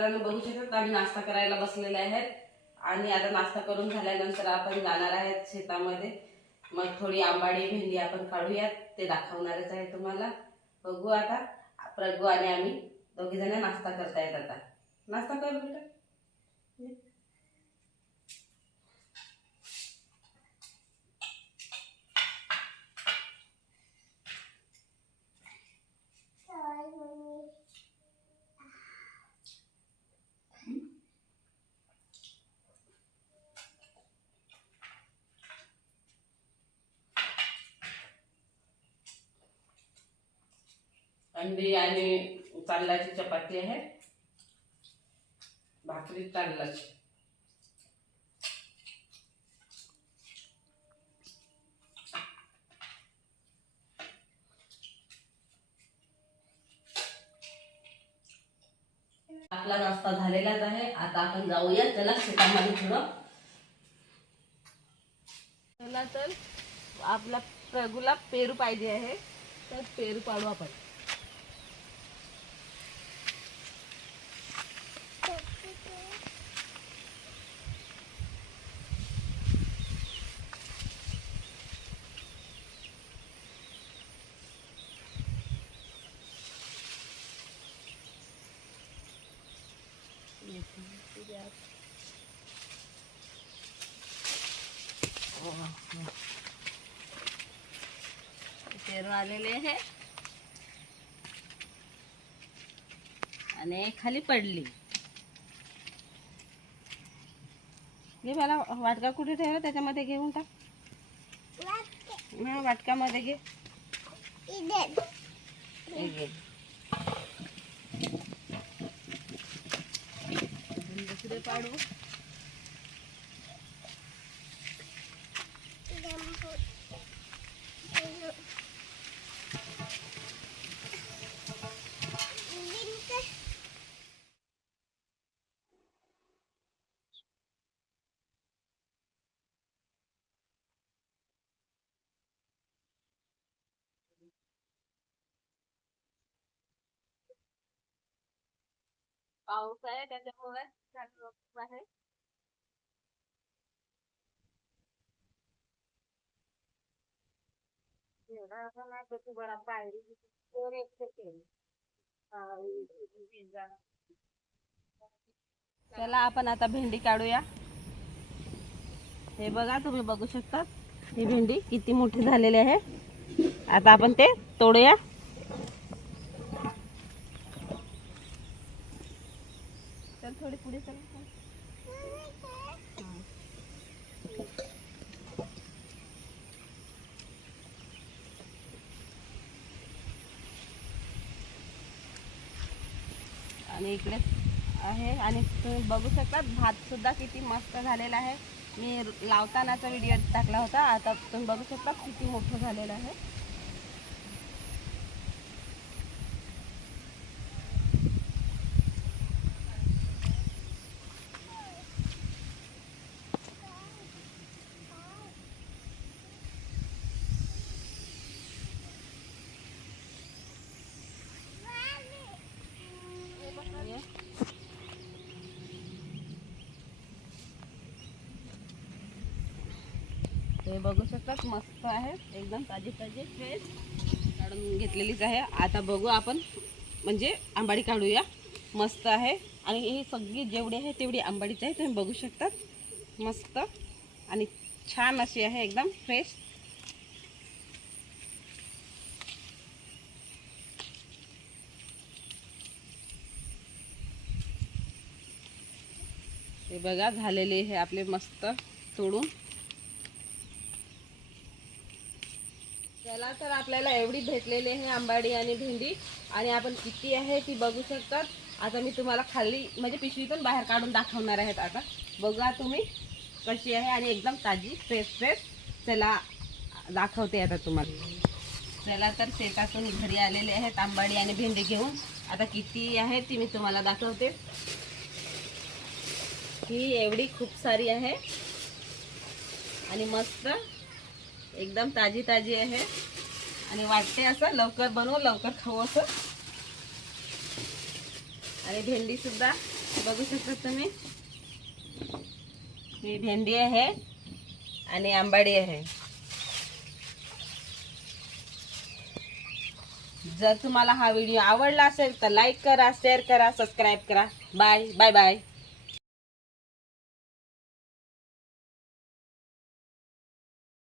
मित्रांनो बघू शकतात आम्ही नाश्ता करायला बसलेले आहेत. आणि आता नाश्ता करून झाल्यानंतर आपण जाणार आहेत शेतामध्ये. मग थोडी आंबाडी भेंडी आपण काढूयात. ते दाखवणारच आहे तुम्हाला. बघू आता. प्रगू आणि आम्ही दोघी जण नाश्ता करतायत आता. नाश्ता कर बेटा. अंडी आणि तांदळाची चपाती आहे. भाकरी तांदळाची. आपला नाश्ता झालेलाच आहे. आता आपण जाऊया. चला शेतामध्ये थोडं. चला तर आपला प्रगुला पेरू पाहिजे आहे. तर पेरू पाडू आपण. पेरू आलेले आहे. आणि खाली पडली. घे मला वाटका कुठे ठेवला? त्याच्यामध्ये घेऊन टाक. हा वाटकामध्ये घे हे घे दुसरे पाडू पाऊस आहे त्याच्यामुळे रोप आहे तू पायरी तर केली चला आपण आता भेंडी काढूया हे बघा तुम्ही बघू शकता ही भेंडी किती मोठी झालेली आहे. आता आपण ते तोडूया. थोडे पुढे चल. आणि इकडे आहे आणि तुम्ही बघू शकता भात सुद्धा किती मस्त झालेला आहे. मी लावतानाचा व्हिडिओ टाकला होता आता तुम्ही बघू शकता किती मोठं झालेलं आहे. हे बघू शकतात मस्त आहे. एकदम ताजी ताजी फ्रेश काढून घेतलेलीच आहे. आता बघू आपण म्हणजे आंबाडी काढूया. मस्त आहे. आणि ही सगळी जेवढी आहे तेवढी आंबाडीच आहे. तुम्ही बघू शकतात मस्त. आणि छान अशी आहे एकदम फ्रेश हे बघा झालेले हे आपले मस्त तोडून. त्याला तर आपल्याला एवढी भेटलेली आहे आंबाडी आणि भेंडी. आणि आपण किती आहे ती बघू शकतात. आता मी तुम्हाला खाली म्हणजे पिशवीतून बाहेर काढून दाखवणार आहेत आता. बघा तुम्ही कशी आहे आणि एकदम ताजी फ्रेश फ्रेश चला दाखवते आता तुम्हाला. चला तर शेतातून घरी आलेले आहेत आंबाडी आणि भेंडी घेऊन. आता किती आहे ती मी तुम्हाला दाखवते. ही एवढी खूप सारी आहे. आणि मस्त एकदम ताजी ताजी आहे. आणि वाटते असं लवकर बनवू लवकर खाऊ असं. आणि भेंडीसुद्धा बघू शकता तुम्ही. ही भेंडी आहे आणि आंबाडी आहे. जर तुम्हाला हा व्हिडिओ आवडला असेल तर लाईक करा शेअर करा सबस्क्राईब करा. Bye bye bye.